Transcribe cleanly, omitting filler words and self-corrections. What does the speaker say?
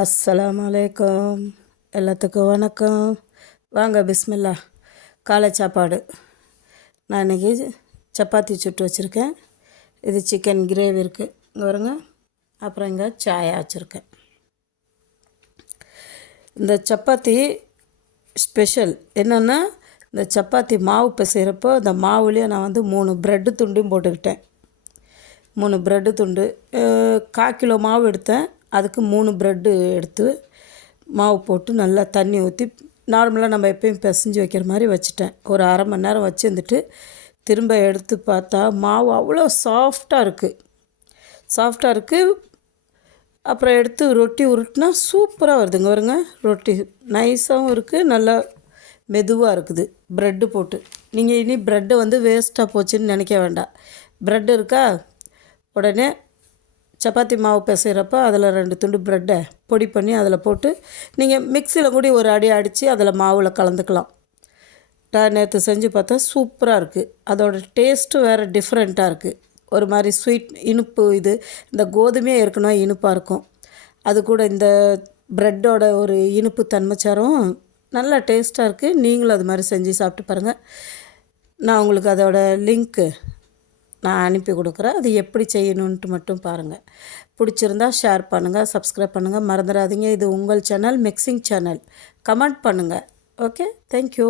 அஸ்ஸலாமு அலைக்கும். எல்லாத்துக்கும் வணக்கம். வாங்க பிஸ்மில்லா. காலை சாப்பாடு நான் இன்றைக்கி சப்பாத்தி சுட்டு வச்சுருக்கேன். இது சிக்கன் கிரேவி இருக்குது இங்கே வருங்க. அப்புறம் இங்கே சாயா வச்சுருக்கேன். இந்த சப்பாத்தி ஸ்பெஷல் என்னென்னா, இந்த சப்பாத்தி மாவு பிசைகிறப்போ அந்த மாவுலேயே நான் 3 ப்ரெட்டு துண்டும் போட்டுக்கிட்டேன். 3 ப்ரெட்டு துண்டு 1/4 கிலோ மாவு எடுத்தேன். அதுக்கு 3 ப்ரெட்டு எடுத்து மாவு போட்டு நல்லா தண்ணி ஊற்றி நார்மலாக நம்ம எப்பயும் பிசைஞ்சு வைக்கிற மாதிரி வச்சுட்டேன். ஒரு அரை மணி நேரம் வச்சுருந்துட்டு திரும்ப எடுத்து பார்த்தா மாவு அவ்வளோ சாஃப்டாக இருக்குது. அப்புறம் எடுத்து ரொட்டி உருட்டினா சூப்பராக வருதுங்க. வருங்க, ரொட்டி நைஸாகவும் இருக்குது, நல்லா மெதுவாக இருக்குது. ப்ரெட்டு போட்டு நீங்கள் இனி ப்ரெட்டு வேஸ்ட்டாக போச்சுன்னு நினைக்க வேண்டாம். ப்ரெட் இருக்கா, உடனே சப்பாத்தி மாவு பிசைகிறப்ப அதில் 2 துண்டு ப்ரெட்டை பொடி பண்ணி அதில் போட்டு நீங்கள் மிக்சியில் கூட ஒரு அடி அடித்து அதில் மாவில் கலந்துக்கலாம். நேற்று செஞ்சு பார்த்தா சூப்பராக இருக்குது. அதோட டேஸ்ட்டு வேறு டிஃப்ரெண்ட்டாக இருக்குது. ஒரு மாதிரி ஸ்வீட் இனிப்பு. இந்த கோதுமையே ஏற்கனவே இனிப்பாக இருக்கும். அது கூட இந்த ப்ரெட்டோட ஒரு இனிப்பு தன்மைச்சாரம் நல்லா டேஸ்ட்டாக இருக்குது. நீங்களும் அது மாதிரி செஞ்சு சாப்பிட்டு பாருங்கள். நான் உங்களுக்கு அதோட லிங்க்கு நான் அனுப்பி கொடுக்குறேன். அது எப்படி செய்யணுன்ட்டு மட்டும் பாருங்கள். பிடிச்சிருந்தா ஷேர் பண்ணுங்கள், சப்ஸ்கிரைப் பண்ணுங்கள், மறந்துடாதீங்க. இது உங்கள் சேனல், மிக்சிங் சேனல். கமெண்ட் பண்ணுங்கள். Okay, thank you.